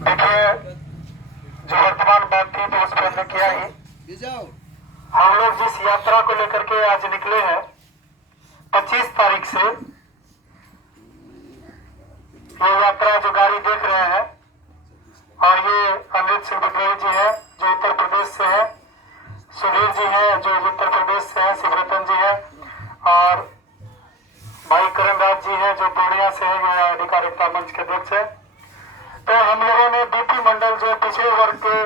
देखिए, जो वर्तमान बात थी तो उस पर हमने किया ही। हम लोग जिस यात्रा को लेकर के आज निकले हैं 25 तारीख से, ये यात्रा जो गाड़ी देख रहे हैं, और ये अमृत सिंह बघेल जी है जो उत्तर प्रदेश से है, सुधीर जी है जो उत्तर प्रदेश से है, शिवरतन जी है, और भाई करण राज जी है जो पूर्णिया से है, ये अधिकारिता मंच के अध्यक्ष है। तो हम लोगों ने बीपी मंडल जो पिछड़े वर्ग के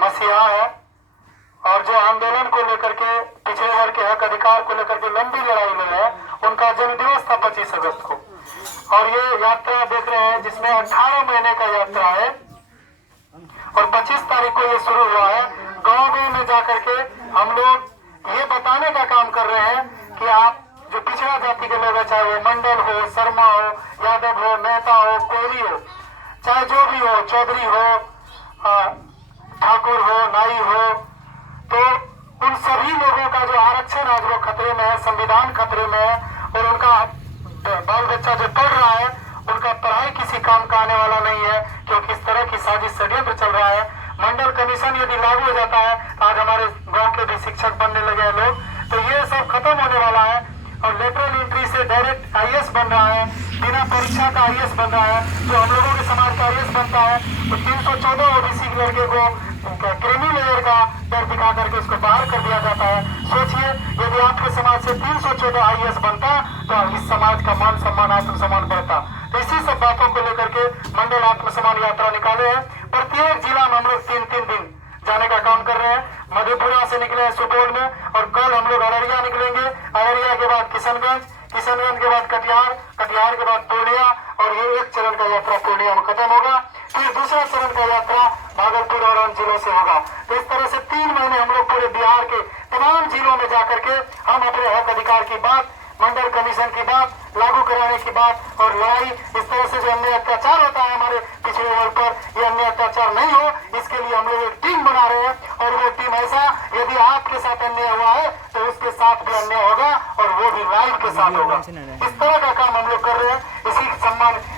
मसीहा है और जो आंदोलन को लेकर के पिछड़े वर्ग के हक अधिकार को लेकर के लंबी लड़ाई में है, उनका जन्मदिवस था 25 अगस्त को, और ये यात्रा देख रहे हैं जिसमें 18 महीने का यात्रा है और 25 तारीख को ये शुरू हुआ है। गांव-गांव में जाकर के हम लोग ये बताने का काम कर रहे हैं कि आप जो पिछड़ा जाति के लोग हैं, चाहे वो मंडल हो, शर्मा हो, यादव हो, मेहता हो, कोहली हो, चाहे जो भी हो, चौधरी हो, ठाकुर हो, नाई हो, तो उन सभी लोगों का जो आरक्षण आज वो खतरे में है, संविधान खतरे में है, और उनका बाल बच्चा जो पढ़ रहा है उनका पढ़ाई किसी काम का आने वाला नहीं है, क्योंकि इस तरह की साजिश षड्यंत्र चल रहा है। मंडल कमीशन यदि लागू हो जाता है, आज हमारे गांव के भी शिक्षक बनने लगे हैं लोग, तो ये सब खत्म होने वाला है और लेटरल एंट्री से डायरेक्ट आईएएस बन रहा है, बिना परीक्षा का आईएएस बन रहा है। जो हम लोगों के समाज का आईएएस बनता है तो 314 ओबीसी के लड़के को क्रीमी लेयर का डर दिखा करके उसको बाहर कर दिया जाता है। सोचिए, यदि आपके समाज से 314 आईएएस बनता तो इस समाज का मान सम्मान, आत्मसम्मान बढ़ता। तो इसी सब बातों को लेकर के मंडल आत्मसम्मान यात्रा निकाले हैं। प्रत्येक जिला में हम लोग 3-3 दिन जाने का काम कर रहे हैं। मधेपुरा से निकले हैं सुपौल में, और कल हम लोग अररिया निकलेंगे, अररिया के बाद किशनगंज, किशनगंज के बाद कटिहार, कटिहार के बाद पूर्णिया, और ये एक चरण का यात्रा पूर्णिया में खत्म होगा। फिर दूसरा चरण का यात्रा भागलपुर और अन्य जिलों से होगा। तो इस तरह से 3 महीने हम लोग पूरे बिहार के तमाम जिलों में जाकर के हम अपने हक अधिकार की बात, मंडल कमीशन की बात, लागू कराने की बात और लड़ाई, इस तरह से जो अन्य अत्याचार होता है हमारे पिछड़े वर्ग पर, ये अन्य अत्याचार नहीं हो, इसके लिए हम लोग एक टीम बना रहे हैं। और वो टीम ऐसा, यदि आपके साथ अन्याय हुआ है तो उसके साथ भी अन्याय होगा, और वो भी लाइव के साथ होगा। इस तरह का काम हम लोग कर रहे हैं।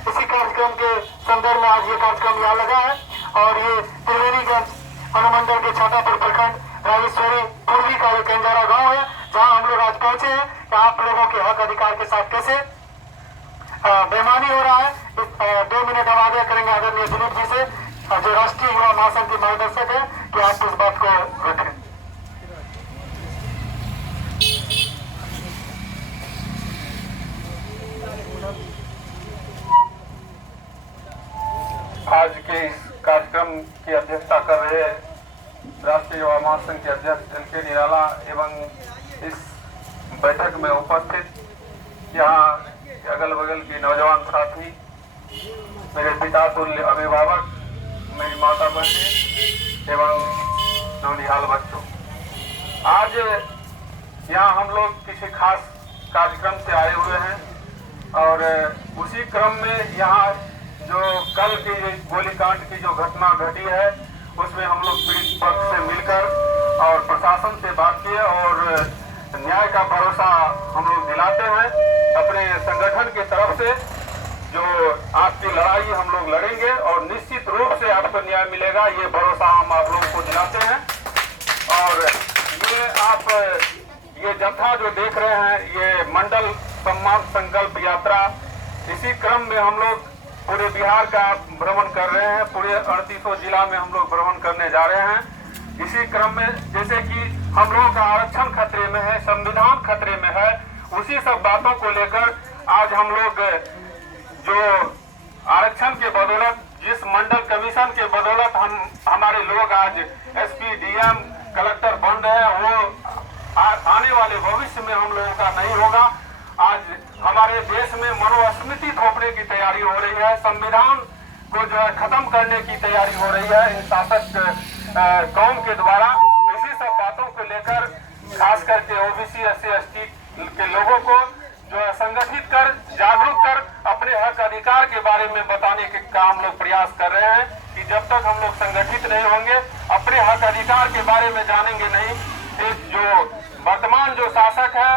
इसी कार्यक्रम के संदर्भ में आज ये कार्यक्रम यहाँ लगा है, और ये त्रिवेणीगंज अनुमंडल के छातापुर प्रखंड राजेश्वरी पूर्वी का ये कंजारा गाँव है, जहाँ हम लोग आज पहुंचे हैं कि आप लोगों के हक अधिकार के साथ कैसे बेईमानी हो रहा है। 2 मिनट हम आगे करेंगे आदरणीय दिलीप जी से, जो राष्ट्रीय युवा महासंघ के मार्गदर्शक है, कि आप इस बात को रखें। आज के इस कार्यक्रम की अध्यक्षता कर रहे राष्ट्रीय युवा महासंघ के अध्यक्ष एल.के. निराला एवं इस बैठक में उपस्थित यहाँ अगल बगल के नौजवान साथी, मेरे पिता तुल्य अभिभावक, मेरी माता बहनें एवं नौनिहाल बच्चों, आज यहाँ हम लोग किसी खास कार्यक्रम से आए हुए हैं, और उसी क्रम में यहाँ जो कल की गोलीकांड की जो घटना घटी है, उसमें हम लोग पीड़ित पक्ष से मिलकर और प्रशासन से बात किए और न्याय का भरोसा हम लोग दिलाते हैं। अपने संगठन की तरफ से जो आपकी लड़ाई हम लोग लड़ेंगे और निश्चित रूप से आपको न्याय मिलेगा, ये भरोसा हम आप लोगों को दिलाते हैं। और ये आप ये जत्था जो देख रहे हैं, ये मंडल सम्मान संकल्प यात्रा, इसी क्रम में हम लोग पूरे बिहार का भ्रमण कर रहे हैं। पूरे 38 जिला में हम लोग भ्रमण करने जा रहे हैं। इसी क्रम में जैसे कि हम लोगों का आरक्षण खतरे में है, संविधान खतरे में है, उसी सब बातों को लेकर आज हम लोग जो आरक्षण के बदौलत, जिस मंडल कमीशन के बदौलत हमारे लोग आज एसपी, डीएम, कलेक्टर बन रहे हैं, वो आने वाले भविष्य में हम लोगों का नहीं होगा। आज हमारे देश में मनोस्मृति थोपने की तैयारी हो रही है, संविधान को जो है खत्म करने की तैयारी हो रही है इन शासक कौम के द्वारा। इसी सब बातों को लेकर खास करके ओबीसी, एससी, एसटी के लोगों को जो है संगठित कर, जागरूक कर अपने हक अधिकार के बारे में बताने का हम लोग प्रयास कर रहे हैं कि जब तक हम लोग संगठित नहीं होंगे, अपने हक अधिकार के बारे में जानेंगे नहीं, एक जो वर्तमान जो शासक है,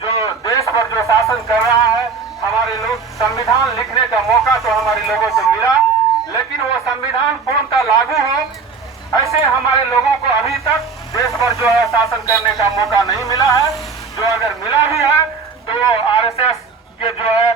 जो देश पर जो शासन कर रहा है, हमारे लोग संविधान लिखने का मौका तो हमारे लोगों को मिला, लेकिन वो संविधान पूर्णतः लागू हो, ऐसे हमारे लोगों को अभी तक देश भर जो है शासन करने का मौका नहीं मिला है। जो अगर मिला भी है तो आरएसएस के जो है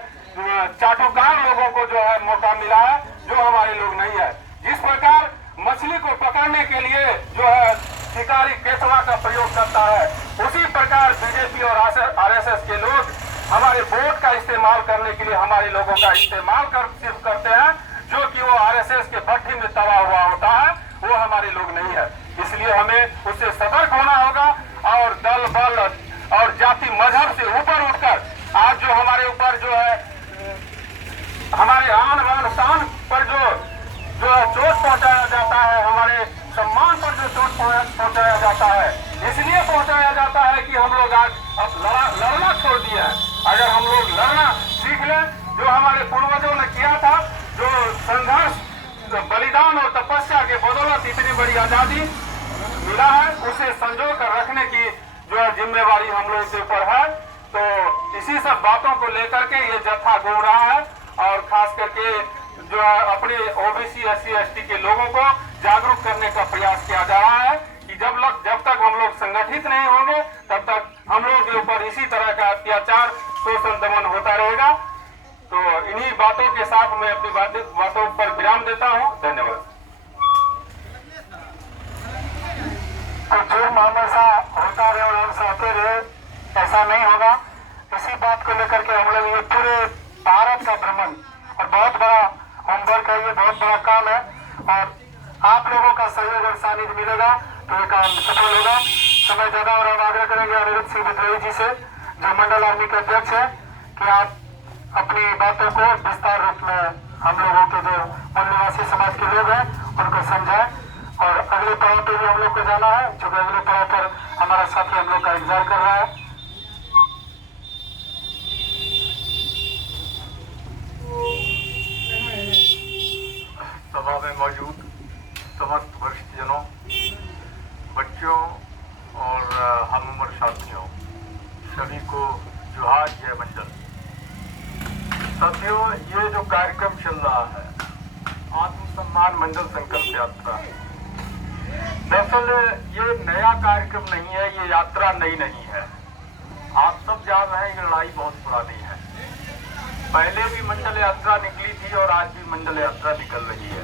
चाटुकार लोगों को जो है मौका मिला है, जो हमारे लोग नहीं है। जिस प्रकार मछली को पकड़ने के लिए जो है शिकारी केचुआ का प्रयोग करता है, उसी प्रकार बीजेपी और आरएसएस के लोग हमारे वोट का इस्तेमाल करने के लिए हमारे लोगों का इस्तेमाल सिर्फ करते हैं, जो कि वो आरएसएस के भट्टी में तवा हुआ होता है, वो हमारे लोग नहीं है। इसलिए हमें उससे सतर्क होना होगा और दल बल और जाति मजहब से ऊपर उठकर आज जो हमारे ऊपर जो है हमारे आन बान शान पर जो चोट पहुंचाया जाता है, हमारे सम्मान पर जो चोट पहुंचाया जाता है, इसलिए पहुंचाया जाता है कि हम लोग आज अब लड़ना छोड़ दिए हैं। अगर हम लोग लड़ना सीख लें, जो हमारे पूर्वजों ने किया था, जो संघर्ष बलिदान और तपस्या के बदौलत इतनी बड़ी आजादी मिला है, उसे संजो कर रखने की जो है जिम्मेवारी हम लोग के ऊपर है। तो इसी सब बातों को लेकर के ये जत्था घूम रहा है और खास करके जो है अपने ओबीसी SC ST के लोगों को जागरूक करने का प्रयास किया जा रहा है कि जब तक हम लोग संगठित नहीं होंगे तब तक हम लोग के ऊपर इसी तरह का अत्याचार शोषण दमन होता रहेगा। तो इन्हीं बातों के साथ मैं अपनी बातों पर विराम देता हूँ। धन्यवाद। जो हमेशा होता रहे और हम सहते रहे, ऐसा नहीं होगा। इसी बात को लेकर के हम लोग ये पूरे भारत का भ्रमण और बहुत बड़ा होमवर्क है, ये बहुत बड़ा काम है और आप लोगों का सहयोग और सानिध्य मिलेगा तो ये काम सफल होगा। समय ज्यादा और हम आग्रह करेंगे अनिरुद्ध सिंह विद्रोही जी से, जो मंडल आर्मी के अध्यक्ष है, कि आप अपनी बातों को विस्तार रूप में हम लोगों के जो मूल निवासी समाज के लोग हैं उनको समझाएं और अगले पड़ाव पे भी हम लोग को जाना है, जो अगले पड़ाव पर हमारा साथी हम लोग का इंतजार कर रहा है। सभा में मौजूद समस्त वरिष्ठ जनों, बच्चों और हम उम्र साथियों, सभी को जोहार, जय मंडल। साथियों, ये जो कार्यक्रम चल रहा है आत्मसम्मान मंडल संकल्प यात्रा, दरअसल ये नया कार्यक्रम नहीं है, ये यात्रा नई नहीं है। आप सब जान रहे हैं ये लड़ाई बहुत पुरानी है। पहले भी मंडल यात्रा निकली थी और आज भी मंडल यात्रा निकल रही है।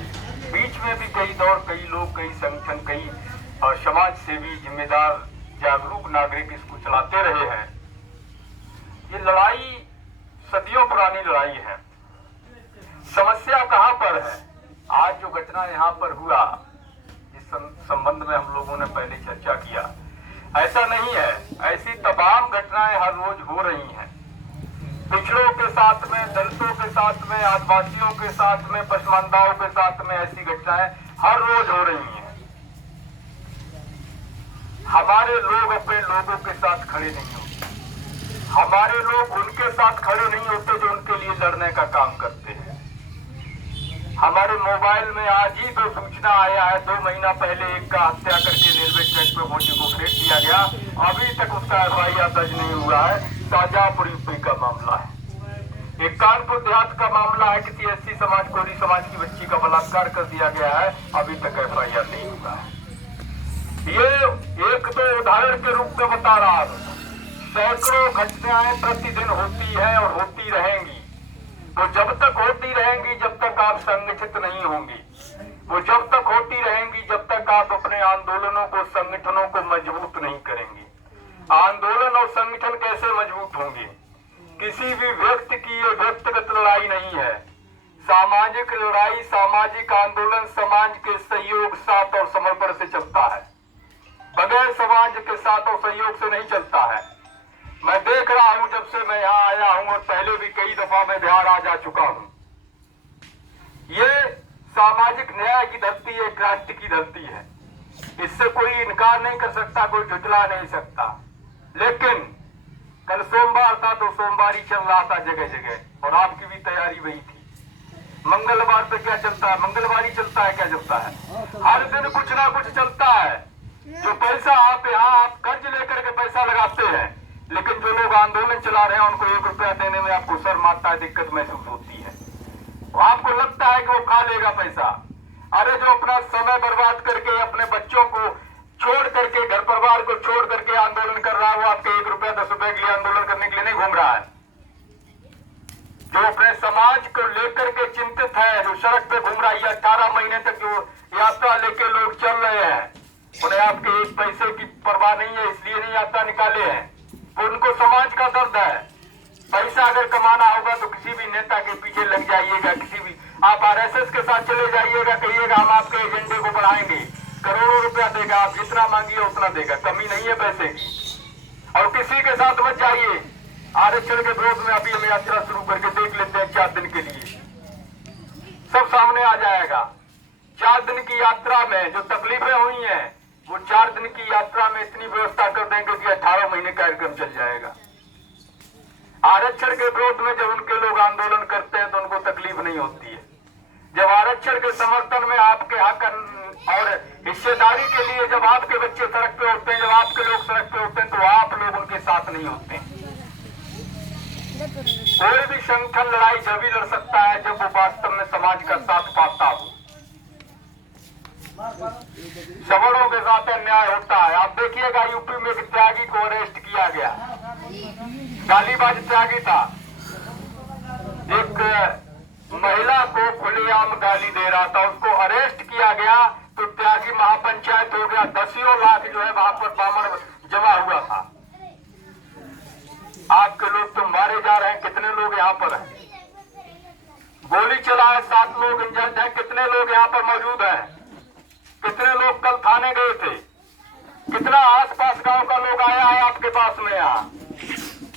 बीच में भी कई दौर, कई लोग, कई संगठन, कई समाज सेवी, जिम्मेदार, जागरूक नागरिक इसको चलाते रहे हैं। ये लड़ाई सदियों पुरानी लड़ाई है। समस्या कहाँ पर है? आज जो घटना यहाँ पर हुआ, इस संबंध में हम लोगों ने पहले चर्चा किया। ऐसा नहीं है, ऐसी तमाम घटनाएं हर रोज हो रही हैं। पिछड़ों के साथ में, दलितों के साथ में, आदिवासियों के साथ में, पसमानदाओं के साथ में ऐसी घटनाएं हर रोज हो रही हैं। हमारे लोग अपने लोगों के साथ खड़े नहीं होते, हमारे लोग उनके साथ खड़े नहीं होते जो उनके लिए लड़ने का काम करते हैं। हमारे मोबाइल में आज ही दो सूचना आया है, 2 महीना पहले एक का हत्या करके रेलवे ट्रैक पे मोदी को फेंक दिया गया, अभी तक उसका FIR दर्ज नहीं हुआ है। शाहजहांपुर यूपी का मामला है। एक कानपुर देहात का मामला है, किसी SC समाज, कोरी समाज की बच्ची का बलात्कार कर दिया गया है, अभी तक FIR नहीं हुआ है। ये एक दो उदाहरण के रूप में बता रहा हूं। सैकड़ों घटनाएं प्रतिदिन होती है और होती रहेंगी। वो जब तक होती रहेंगी जब तक आप संगठित नहीं होंगी, वो जब तक होती रहेंगी जब तक आप अपने आंदोलनों को, संगठनों को मजबूत नहीं करेंगे। आंदोलन और संगठन कैसे मजबूत होंगे? किसी भी व्यक्ति की ये व्यक्तिगत लड़ाई नहीं है, सामाजिक लड़ाई, सामाजिक आंदोलन समाज के सहयोग, साथ और समर्पण से चलता है, बगैर समाज के साथ और सहयोग से नहीं चलता है। मैं देख रहा हूं जब से मैं यहाँ आया हूं और पहले भी कई दफा मैं बिहार आ जा चुका हूं। ये सामाजिक न्याय की धरती है, क्रांति की धरती है, इससे कोई इनकार नहीं कर सकता, कोई झुठला नहीं सकता। लेकिन कल सोमवार था तो सोमवारी चल रहा था जगह जगह, और आपकी भी तैयारी वही थी। मंगलवार पे क्या चलता है? मंगलवारी चलता है, क्या चलता है? हर दिन कुछ ना कुछ चलता है। जो पैसा आप यहाँ आप कर्ज लेकर के पैसा लगाते हैं, लेकिन जो लोग आंदोलन चला रहे हैं उनको 1 रुपया देने में आपको शर्म आता है, दिक्कत महसूस होती है। आपको लगता है कि वो खा लेगा पैसा। अरे जो अपना समय बर्बाद करके अपने बच्चों को छोड़ करके, घर परिवार को छोड़ करके आंदोलन कर रहा है, वो आपके 1 रुपया 10 रुपए के लिए आंदोलन करने के लिए नहीं घूम रहा है। जो अपने समाज को लेकर के चिंतित है, जो सड़क पे घूम रहा है, 18 महीने तक जो यात्रा लेके लोग चल रहे हैं, उन्हें आपके 1 पैसे की परवाह नहीं है, इसलिए नहीं यात्रा निकाले हैं। उनको समाज का दर्द है। पैसा अगर कमाना होगा तो किसी भी नेता के पीछे लग जाइएगा, किसी भी आप आरएसएस के साथ चले जाइएगा, कहिएगा हम आपके एजेंडे को बढ़ाएंगे, करोड़ों रुपया देगा, आप जितना मांगिए उतना देगा, कमी नहीं है पैसे की। और किसी के साथ मत जाइए। आरक्षण के विरोध में अभी हम यात्रा शुरू करके देख लेते हैं 4 दिन के लिए, सब सामने आ जाएगा। 4 दिन की यात्रा में जो तकलीफें हुई हैं, वो 4 दिन की यात्रा में इतनी व्यवस्था कर देंगे कि 18 महीने कार्यक्रम चल जाएगा। आरक्षण के विरोध में जब उनके लोग आंदोलन करते हैं तो उनको तकलीफ नहीं होती है। जब आरक्षण के समर्थन में आपके हक और हिस्सेदारी के लिए जब आपके बच्चे सड़क पे होते हैं, जब आपके लोग सड़क पे होते हैं, तो आप लोग उनके साथ नहीं होते हैं। कोई भी संगठन लड़ाई जब भी लड़ सकता है जब वो वास्तव में समाज का साथ पाता हो। सवर्णों के साथ अन्याय होता है। आप देखिएगा यूपी में एक त्यागी को अरेस्ट किया गया, गालीबाज त्यागी था, एक महिला को खुलेआम गाली दे रहा था, उसको अरेस्ट किया गया तो त्यागी महापंचायत हो गया। 10 लाख जो है वहां पर बामण जमा हुआ था। आपके लोग तो मारे जा रहे हैं, कितने लोग यहाँ पर हैं? गोली चला है, 7 लोग इंजर्ड हैं, कितने लोग यहाँ पर मौजूद हैं? कितने लोग कल थाने गए थे? कितना आसपास गांव का लोग आया है आपके पास में? यहाँ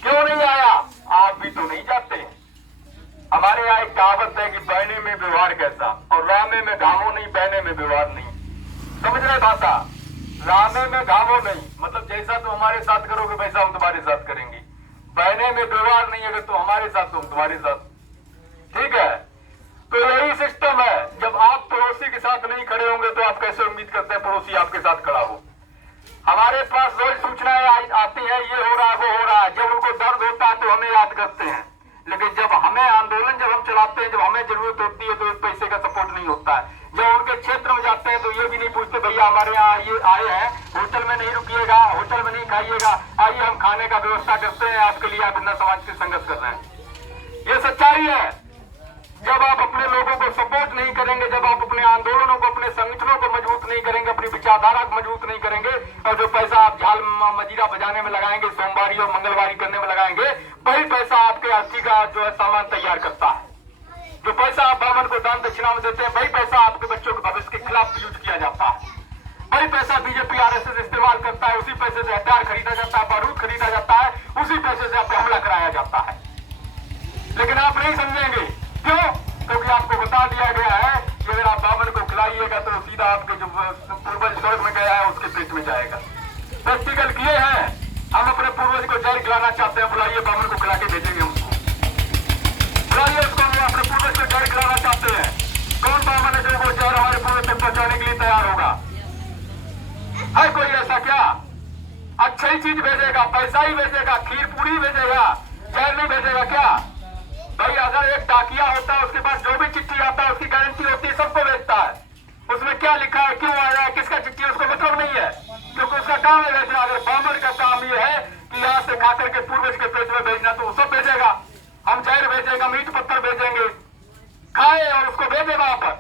क्यों नहीं आया? आप भी तो नहीं जाते। हमारे यहाँ एक कहावत है कि बहने में व्यवहार कैसा, और रामे में घामो नहीं, बहने में व्यवहार नहीं। समझ रहे भाषा? रामे में घामो नहीं मतलब जैसा तुम हमारे साथ करोगे वैसा हम तुम्हारे साथ करेंगे। बहने में व्यवहार नहीं, अगर तुम हमारे साथ तो हम तुम्हारे साथ। ठीक है, तो यही सिस्टम है। जब आप पड़ोसी के साथ नहीं खड़े होंगे तो आप कैसे उम्मीद करते हैं पड़ोसी आपके साथ खड़ा हो? हमारे पास रोज सूचनाएं आती है, ये हो रहा है, वो हो रहा है। जब उनको दर्द होता है तो हमें याद करते हैं, लेकिन जब हमें आंदोलन जब हम चलाते हैं, जब हमें जरूरत होती है तो 1 पैसे का सपोर्ट नहीं होता है। जब उनके क्षेत्र में जाते हैं तो ये भी नहीं पूछते भैया हमारे यहाँ ये आए हैं, होटल में नहीं रुकिएगा, होटल में नहीं खाइएगा, आइए हम खाने का व्यवस्था करते हैं आपके लिए, आप बिना समाज से संघर्ष कर रहे हैं। ये सच्चाई है। जब आप अपने लोगों को सपोर्ट नहीं करेंगे, जब आप अपने आंदोलनों को, अपने संगठनों को मजबूत नहीं करेंगे, अपनी विचारधारा को मजबूत नहीं करेंगे, और जो पैसा आप झाल मजीरा बजाने में लगाएंगे, सोमवारी और मंगलवारी करने में लगाएंगे, वही पैसा आपके अर्थी का जो है सामान तैयार करता है। जो पैसा आप ब्राह्मण को दान दक्षिणा में देते हैं, वही पैसा आपके बच्चों के भविष्य के खिलाफ यूज किया जाता है। वही पैसा बीजेपी आरएसएस इस्तेमाल करता है, उसी पैसे से हथियार खरीदा जाता है, बारूद खरीदा जाता है, उसी पैसे से आप पे हमला कराया जाता है। लेकिन आप नहीं समझेंगे, क्यों? क्योंकि आपको बता दिया गया है कि अगर आप ब्राह्मण को खिलाइएगा तो सीधा आपके जो पूर्वज स्वर्ग में गया है उसके पेट में जाएगा। प्रैक्टिकल किए हैं। हम अपने पूर्वज को जहर खिलाना चाहते हैं, बुलाइए ब्राह्मण को खिला के भेजेंगे उसको। बुलाइए उसको, हम अपने पूर्वज को जहर खिलाना चाहते हैं। कौन ब्राह्मण है जो वो जहर हमारे पूर्वज तक पहुंचाने के लिए तैयार होगा? है कोई ऐसा क्या? अच्छी ही चीज भेजेगा, पैसा ही भेजेगा, खीर पूरी भेजेगा, जहर नहीं भेजेगा क्या? भाई अगर एक डाकिया होता है, उसके पास जो भी चिट्ठी आता है उसकी गारंटी होती है, सबको भेजता है। उसमें क्या लिखा है, क्यों आया है, किसका चिट्ठी है, उसको मतलब नहीं है, क्योंकि उसका काम है भेजना। अगर ब्राह्मण का काम ये है कि यहाँ से खाकर के पूर्वज के पेट में भेजना, तो वो सब भेजेगा। हम जहर भेजेगा, मीट पत्थर भेजेंगे, खाए और उसको भेजे वहां पर।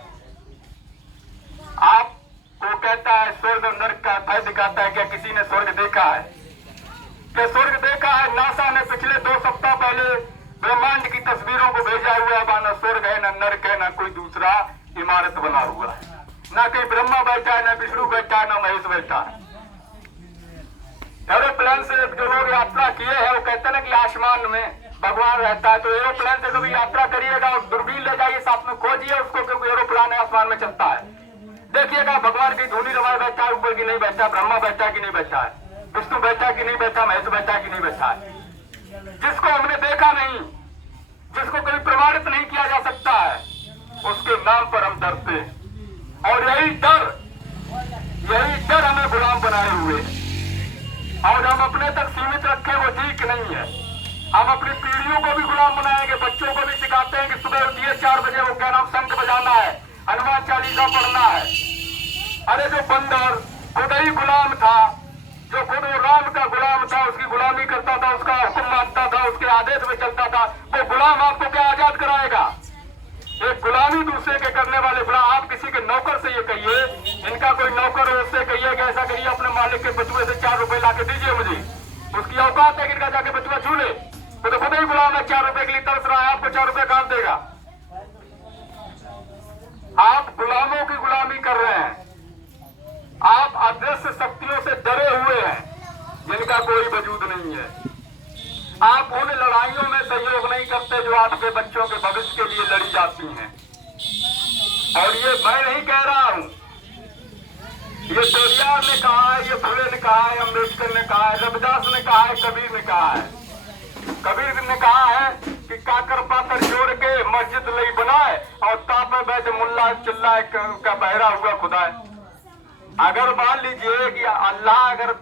आपको कहता है स्वर्ग और नरक का भय दिखाता है। क्या किसी ने स्वर्ग देखा है? क्या स्वर्ग देखा है? नासा ने पिछले 2 सप्ताह पहले ब्रह्मांड की तस्वीरों को भेजा हुआ है। ना स्वर्ग है, ना नरक है, ना कोई दूसरा इमारत बना हुआ है, ना कहीं ब्रह्मा बैठा है, ना विष्णु बैठा है, ना महेश बैठा है। एरोप्लेन से जो लोग यात्रा किए हैं वो कहते हैं ना कि आसमान में भगवान रहता है। तो एरोप्लेन से कभी यात्रा करिएगा और दूरबीन ले जाइए, साथ में खोजिए उसको, क्योंकि एरोप्लेन आसमान में चलता है। देखिएगा भगवान की धूनी रवाई बैठा है ऊपर की नहीं बैठा, ब्रह्मा बैठा कि नहीं बैठा है, विष्णु बैठा कि नहीं बैठा, महेश बैठा कि नहीं बैठा है। जिसको हमने देखा नहीं, जिसको कभी प्रमाणित नहीं किया जा सकता है, उसके नाम पर हम डरते हैं। और यही डर हमें गुलाम बनाए हुए, और हम अपने तक सीमित रखे वो ठीक नहीं है। हम अपनी पीढ़ियों को भी गुलाम बनाएंगे, बच्चों को भी सिखाते हैं कि सुबह उठिए 4 बजे वो क्या नाम शंख बजाना है, हनुमान चालीसा पढ़ना है। अरे जो बंदर खुद ही गुलाम था, जो खुद वो राम का गुलाम था, उसकी गुलामी करता था, उसका हुक्म मानता था, उसके आदेश में चलता था, वो गुलाम आपको क्या आजाद कराएगा? एक गुलामी दूसरे के करने वाले गुलाम। आप किसी के नौकर से ये कहिए, इनका कोई नौकर है उससे कहिए कि ऐसा करिए अपने मालिक के बचुए से 4 रुपए ला के दीजिए मुझे, उसकी औकात है कि इनका जाके बचुआ छू ले। तो खुद ही गुलाम है, 4 रुपए के लिए तरस रहा है, आपको 4 रुपए काम देगा? आप गुलामों की गुलामी कर रहे हैं। आप अदृश्य शक्तियों से डरे हुए हैं जिनका कोई वजूद नहीं है। आप उन लड़ाइयों में सहयोग नहीं करते जो आपके बच्चों के भविष्य के लिए लड़ी जाती हैं। और ये मैं नहीं कह रहा हूं, ये पेरियार ने कहा है, ये फुले ने कहा है, अम्बेडकर ने कहा है, रविदास ने कहा है, कबीर ने कहा है। कबीर ने कहा है कि काकर पाकर जोड़ के मस्जिद लई बनाए और तापे बैठ मुल्ला चिल्लाए का बहरा हुआ खुदा है। अगर मान लीजिए कि अल्लाह अगर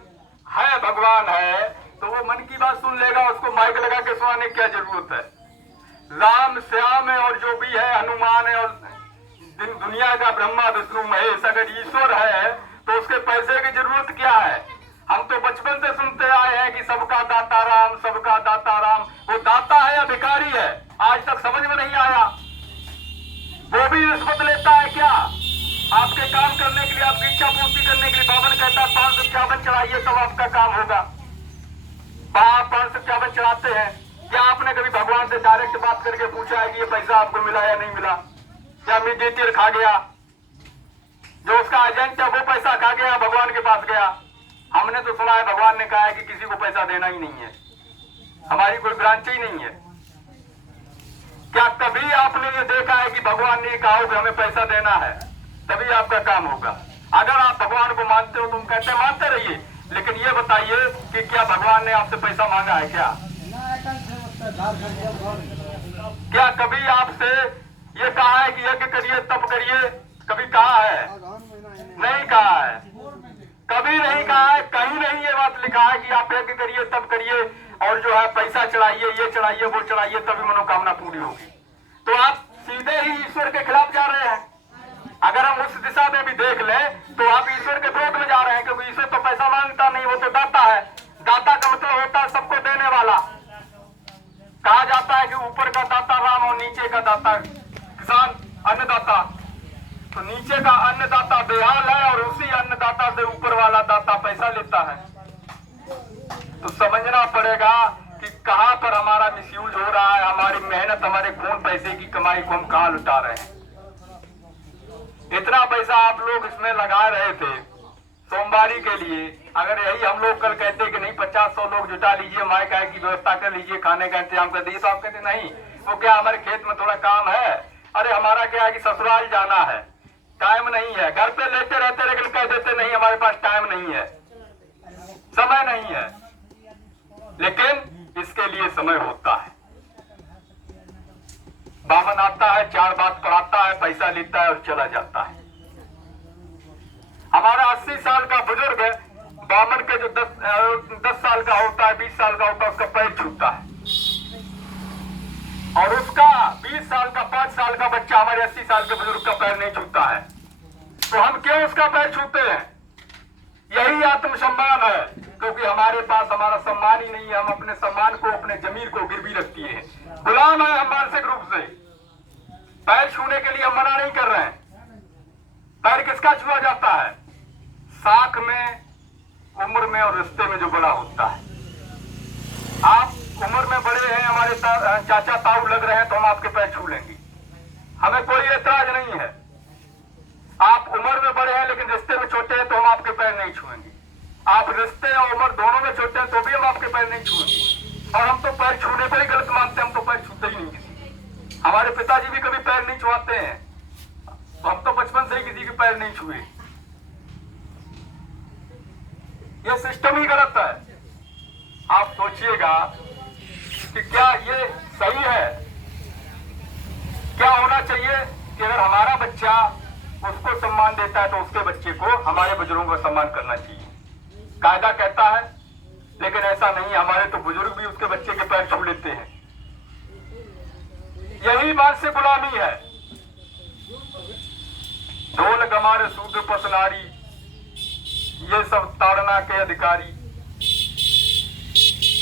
है, भगवान है, तो वो मन की बात सुन लेगा, उसको माइक लगा के सुनाने की क्या जरूरत है? राम श्याम है और जो भी है, हनुमान है और दुनिया का ब्रह्मा विष्णु महेश, अगर ईश्वर है तो उसके पैसे की जरूरत क्या है? हम तो बचपन से सुनते आए हैं कि सबका दाता राम, सबका दाता राम। वो दाता है या भिखारी है? आज तक समझ में नहीं आया। वो भी रिश्वत लेता है क्या आपके काम करने के लिए, आपकी इच्छा पूर्ति करने के लिए? बावन कहता है 551 चढ़ाइए तब आपका काम होगा। 551 चढ़ाते हैं। क्या आपने कभी भगवान से डायरेक्ट बात करके पूछा है कि ये पैसा आपको मिला या नहीं मिला? क्या मीडिएटर खा गया? जो उसका एजेंट है वो पैसा खा गया, भगवान के पास गया। हमने तो सुना है भगवान ने कहा है कि किसी को पैसा देना ही नहीं है, हमारी कोई ब्रांच ही नहीं है। क्या कभी आपने ये देखा है कि भगवान ने कहा हो कि हमें पैसा देना है तभी आपका काम होगा? अगर आप भगवान को मानते हो, तुम कहते मानते रहिए, लेकिन ये बताइए कि क्या भगवान ने आपसे पैसा मांगा है? क्या कभी आपसे ये कहा है कि यज्ञ करिए तप करिए? कभी कहा है? नहीं कहा है, कभी नहीं कहा है। कहीं नहीं ये बात लिखा है कि आप यज्ञ करिए तप करिए और जो है पैसा चढ़ाइए, ये चढ़ाइए, वो चढ़ाइए, तभी मनोकामना पूरी होगी। तो आप सीधे ही ईश्वर के खिलाफ जा रहे हैं। अगर हम उस दिशा में भी देख लें तो आप ईश्वर के विरोध में जा रहे हैं, क्योंकि ईश्वर तो पैसा मांगता नहीं, वो तो दाता है। दाता का मतलब होता है सबको देने वाला। कहा जाता है कि ऊपर का दाता राम और नीचे का दाता किसान, अन्नदाता। तो नीचे का अन्नदाता बेहाल है और उसी अन्नदाता से ऊपर वाला दाता पैसा लेता है। तो समझना पड़ेगा कि कहां पर हमारा मिसयूज हो रहा है। हमारी मेहनत, हमारे खून पैसे की कमाई को हम कहां लुटा रहे हैं। इतना पैसा आप लोग इसमें लगा रहे थे सोमवारी के लिए। अगर यही हम लोग कल कहते कि नहीं 50-100 लोग जुटा लीजिए, माइक की व्यवस्था कर लीजिए, खाने का इंतजाम कर दीजिए, तो आप कहते नहीं, वो क्या हमारे खेत में थोड़ा काम है? अरे हमारा क्या है कि ससुराल जाना है, टाइम नहीं है। घर पे लेते रहते लेकिन कह देते नहीं हमारे पास टाइम नहीं है, समय नहीं है। लेकिन इसके लिए समय होता है। बामन आता है, 4 बात पढ़ाता है, पैसा लेता है और चला जाता है। हमारा 80 साल का बुजुर्ग बामन के जो 10 साल का होता है, 20 साल का होता है, उसका पैर छूता है। और उसका 20 साल का 5 साल का बच्चा हमारे 80 साल के बुजुर्ग का पैर नहीं छूता है। तो हम क्यों उसका पैर छूते हैं? यही आत्मसम्मान है, क्योंकि हमारे पास हमारा सम्मान ही नहीं है। हम अपने सम्मान को, अपने जमीर को गिरवी रखती है। गुलाम है हम मानसिक रूप से। पैर छूने के लिए हम मना नहीं कर रहे हैं। पैर किसका छुआ जाता है? साख में, उम्र में और रिश्ते में जो बड़ा होता है। आप उम्र में बड़े हैं, हमारे चाचा ताऊ लग रहे हैं, तो हम आपके पैर छू लेंगे, हमें कोई एतराज नहीं है। आप उम्र में बड़े हैं लेकिन रिश्ते में छोटे हैं, तो हम आपके पैर नहीं छुएंगे। आप रिश्ते और उम्र दोनों में छोटे हैं, तो भी हम आपके पैर नहीं छुएंगे। और हम तो पैर छूने को ही गलत मानते हैं, हम तो पैर छूते ही नहीं किसी। हमारे पिताजी भी कभी पैर नहीं छुआते हैं, तो हम तो बचपन से ही किसी के पैर नहीं छुए। यह सिस्टम ही गलत है। आप सोचिएगा कि क्या ये सही है? क्या होना चाहिए कि अगर हमारा बच्चा उसको सम्मान देता है तो उसके बच्चे को, हमारे बुजुर्गों को सम्मान करना चाहिए। कायदा कहता है लेकिन ऐसा नहीं है, हमारे तो बुजुर्ग भी उसके बच्चे के पैर छू लेते हैं। यही मानसिक गुलामी है। ढोल गमार सूद पसनारी, ये सब ताड़ना के अधिकारी।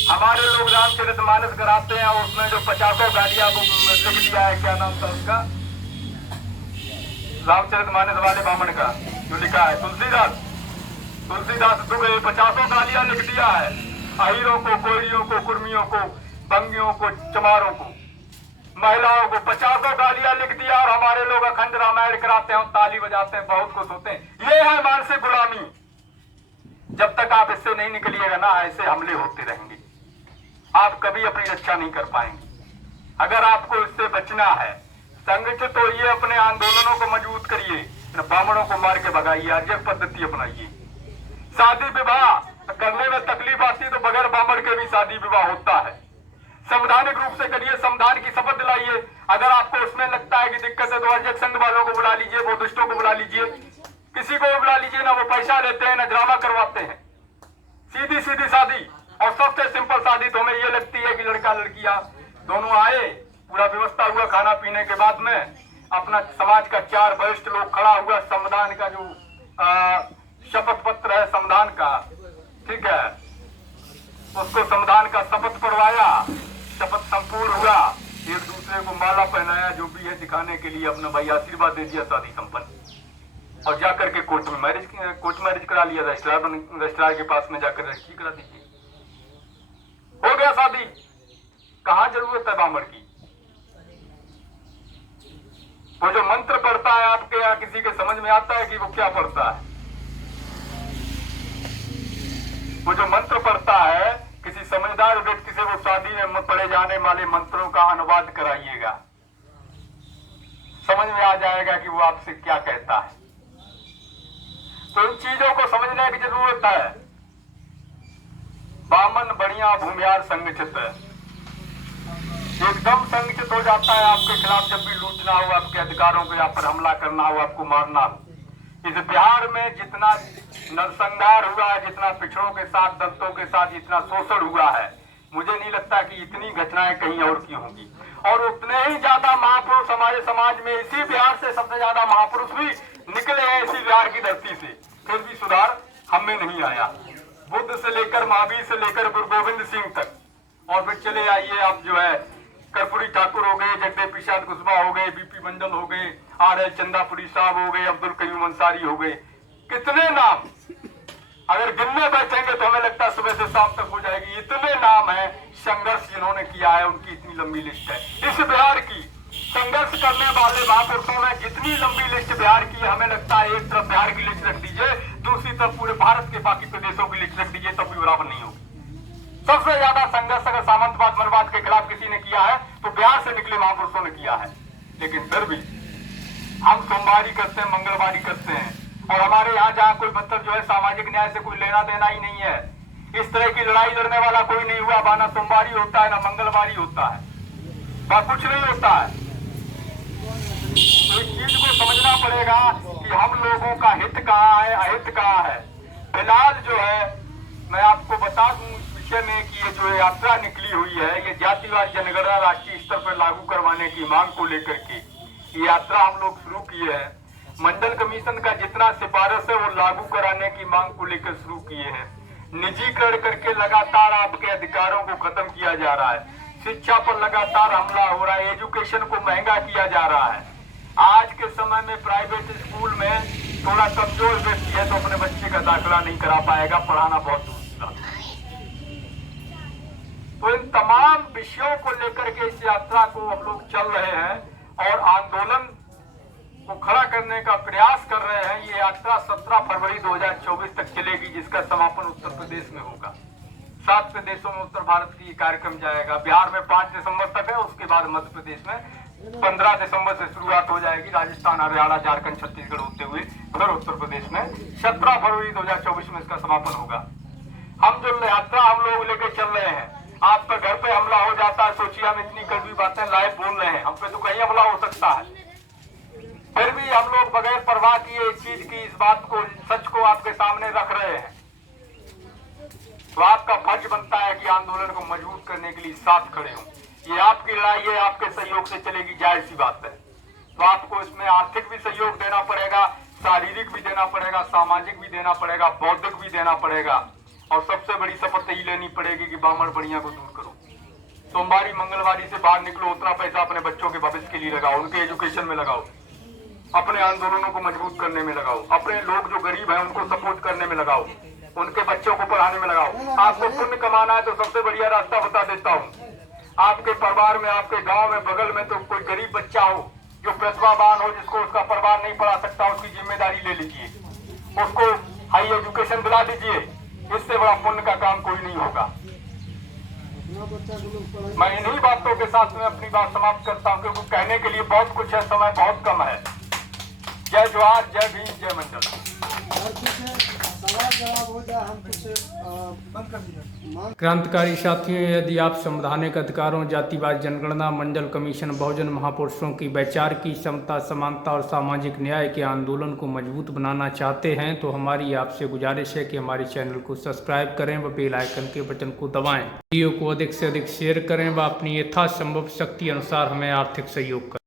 हमारे लोग रामचरितमानस कराते हैं और उसमें जो 50 गालियां वो लिख दिया है, क्या नाम था उसका, रामचरितमानस वाले बामण का जो लिखा है, तुलसीदास दुबे 50 गालियां लिख दिया है। अहीरों को, कोयरियों को, कुर्मियों को, बंगियों को, चमारों को, महिलाओं को 50 गालियां लिख दिया और हमारे लोग अखंड रामायण कराते हैं, ताली बजाते हैं, बहुत खुश होते हैं। ये है मानसिक गुलामी। जब तक आप इससे नहीं निकलिएगा ना, ऐसे हमले होते रहेंगे, आप कभी अपनी रक्षा नहीं कर पाएंगे। अगर आपको इससे बचना है, संगठित होइए, अपने आंदोलनों को मजबूत करिए, ब्राह्मणों को मार के भगाइए, अर्जक पद्धति अपनाइए। शादी विवाह करने में तकलीफ आती है तो बगैर ब्राह्मण के भी शादी विवाह होता है। संवैधानिक रूप से करिए, संविधान की शपथ दिलाइए। अगर आपको उसमें लगता है कि दिक्कत है तो अर्जक संघ वालों को बुला लीजिए, बौद्धिस्टों को बुला लीजिए, किसी को भी बुला लीजिए ना, वो पैसा लेते हैं ना ड्रामा करवाते हैं। सीधी सीधी शादी और सबसे सिंपल शादी तो हमें ये लगती है कि लड़का लड़कियां दोनों आए, पूरा व्यवस्था हुआ, खाना पीने के बाद में अपना समाज का 4 वरिष्ठ लोग खड़ा हुआ, संविधान का जो शपथ पत्र है संविधान का, ठीक है, उसको संविधान का शपथ पढ़वाया, शपथ संपूर्ण हुआ, एक दूसरे को माला पहनाया, जो भी है दिखाने के लिए अपना भाई आशीर्वाद दे दिया, शादी संपन्न। और जाकर के कोर्ट मैरिज करा लिया, रजिस्ट्रार के पास में जाकर रजिस्ट्री करा दीजिए, हो गया शादी। कहां जरूरत है बामण की? वो जो मंत्र पढ़ता है आपके यहाँ, किसी के समझ में आता है कि वो क्या पढ़ता है? वो जो मंत्र पढ़ता है, किसी समझदार व्यक्ति से वो शादी में पढ़े जाने वाले मंत्रों का अनुवाद कराइएगा, समझ में आ जाएगा कि वो आपसे क्या कहता है। तो इन चीजों को समझने की जरूरत है। बामन बढ़िया भूमियार संगठित है, एकदम संगठित हो जाता है आपके खिलाफ जब भी लूटना हो, आपके अधिकारों के आप पर हमला करना हो, आपको मारना हो। इस बिहार में जितना नरसंहार हुआ है, जितना पिछड़ों के साथ, दलितों के साथ जितना शोषण हुआ है, मुझे नहीं लगता कि इतनी घटनाएं कहीं और की होंगी। और उतने ही ज्यादा महापुरुष हमारे समाज में, इसी बिहार से सबसे ज्यादा महापुरुष भी निकले हैं, इसी बिहार की धरती से, फिर भी सुधार हम में नहीं आया। बुद्ध से लेकर, महावीर से लेकर गुरु गोविंद सिंह तक, और फिर चले आइए आप जो है कर्पूरी ठाकुर हो गए, जगदेव प्रसाद कुशवाहा हो गए, बीपी मंडल हो गए, आर.एल. चंदापुरी साहब हो गए, अब्दुल कयूम अंसारी हो गए, कितने नाम अगर गिनने बैठेंगे तो हमें लगता है सुबह से शाम तक हो जाएगी। इतने नाम है संघर्ष जिन्होंने किया है, उनकी इतनी लंबी लिस्ट है। इस बिहार की संघर्ष करने वाले महापुरुषों में जितनी लंबी लिस्ट बिहार की, हमें लगता है एक तरफ बिहार की लिस्ट रख दीजिए, दूसरी तरफ पूरे भारत के बाकी प्रदेशों की लिस्ट रख दीजिए, तब भी बराबर नहीं होगी। सबसे ज्यादा संघर्ष अगर सामंतवाद मरवाद के खिलाफ किसी ने किया है तो बिहार से निकले महापुरुषों ने किया है। लेकिन फिर भी हम सोमवारी करते हैं, मंगलवारी करते हैं, और हमारे यहाँ जहाँ कोई मतलब जो है सामाजिक न्याय से कोई लेना देना ही नहीं है। इस तरह की लड़ाई लड़ने वाला कोई नहीं हुआ, ना सोमवारी होता है ना मंगलवारी होता है, कुछ नहीं होता है। तो इस चीज को समझना पड़ेगा कि हम लोगों का हित कहाँ है, अहित कहाँ है। फिलहाल जो है मैं आपको बता दूं इस विषय में कि ये जो यात्रा निकली हुई है, ये जातिवाद जनगणना राष्ट्रीय स्तर पर लागू करवाने की मांग को लेकर के ये यात्रा हम लोग शुरू किए हैं। मंडल कमीशन का जितना सिफारिश है वो लागू कराने की मांग को लेकर शुरू किए हैं। निजीकरण करके लगातार आपके अधिकारों को खत्म किया जा रहा है, शिक्षा पर लगातार हमला हो रहा है, एजुकेशन को महंगा किया जा रहा है। आज के समय में प्राइवेट स्कूल में थोड़ा कमजोर व्यक्ति है तो अपने बच्चे का दाखिला नहीं करा पाएगा, पढ़ाना बहुत दूर की बात है। तो इन तमाम विषयों को लेकर के इस यात्रा को हम लोग चल रहे हैं और आंदोलन को खड़ा करने का प्रयास कर रहे हैं। ये यात्रा 17 फरवरी 2024 तक चलेगी, जिसका समापन उत्तर प्रदेश में होगा। 7 प्रदेशों में उत्तर भारत की कार्यक्रम जाएगा। बिहार में 5 दिसंबर तक है, उसके बाद मध्य प्रदेश में 15 दिसंबर से शुरुआत हो जाएगी, राजस्थान, हरियाणा, झारखंड, छत्तीसगढ़ होते हुए उधर उत्तर प्रदेश में 17 फरवरी 2024 में इसका समापन होगा। हम जो यात्रा हम लोग लेकर चल रहे हैं, आप पर घर पे हमला हो जाता है, सोचिए हम इतनी कड़वी बातें लाइव बोल रहे हैं, हम पे तो कहीं हमला हो सकता है, फिर भी हम लोग बगैर परवाह किए इस चीज की, इस बात को, सच को आपके सामने रख रहे हैं। तो आपका फर्ज बनता है कि आंदोलन को मजबूत करने के लिए साथ खड़े हों। ये आपकी लड़ाई है, आपके सहयोग से चलेगी, जाहिर सी बात है। तो आपको इसमें आर्थिक भी सहयोग देना पड़ेगा, शारीरिक भी देना पड़ेगा, सामाजिक भी देना पड़ेगा, बौद्धिक भी देना पड़ेगा, और सबसे बड़ी शपथ यही लेनी पड़ेगी कि बामण बढ़िया को दूर करो। सोमवारी मंगलवारी से बाहर निकलो, उतना पैसा अपने बच्चों के भविष्य के लिए लगाओ, उनके एजुकेशन में लगाओ, अपने आंदोलनों को मजबूत करने में लगाओ, अपने लोग जो गरीब हैं उनको सपोर्ट करने में लगाओ, उनके बच्चों को पढ़ाने में लगाओ। आपको पुण्य कमाना है तो सबसे बढ़िया रास्ता बता देता हूँ। आपके परिवार में, आपके गांव में, बगल में तो कोई गरीब बच्चा हो जो प्रतिभावान हो, जिसको उसका परिवार नहीं पढ़ा सकता, उसकी जिम्मेदारी ले लीजिए, उसको हाई एजुकेशन दिला दीजिए। इससे बड़ा पुण्य का काम कोई नहीं होगा। मैं इन्हीं बातों के साथ में अपनी बात समाप्त करता हूँ, क्योंकि कहने के लिए बहुत कुछ है, समय बहुत कम है। जय जोहार, जय भीम, जय मंडल। क्रांतिकारी साथियों, यदि आप संवैधानिक अधिकारों, जातिवाद जनगणना, मंडल कमीशन, बहुजन महापुरुषों की वैचारिक समता, समानता और सामाजिक न्याय के आंदोलन को मजबूत बनाना चाहते हैं तो हमारी आपसे गुजारिश है कि हमारे चैनल को सब्सक्राइब करें व बेल आइकन के बटन को दबाएं। वीडियो को अधिक से अधिक शेयर करें व अपनी यथासंभव शक्ति अनुसार हमें आर्थिक सहयोग करें।